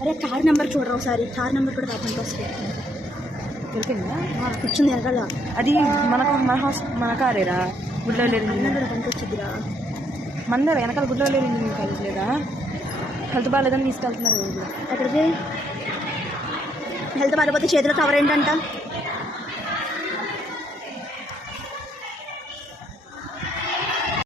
అరే car number చూడరా ఒకసారి, కార్ నెంబర్ కూడా రాకుండా వస్తుంది. దొరికిందా? కూర్చుంది వెనకాల. అది మన కారేరా, గుడ్లో లేరు వచ్చిద్దిరా. మన వెనకాల గుడ్లో లేరు ఇంజనీరింగ్ కాలేజ్ లేదా? హెల్త్ బాగాలేదని తీసుకెళ్తున్నారు. అక్కడికి హెల్త్ బాగాలేకపోతే చేతిలో కవర్ ఏంటంట.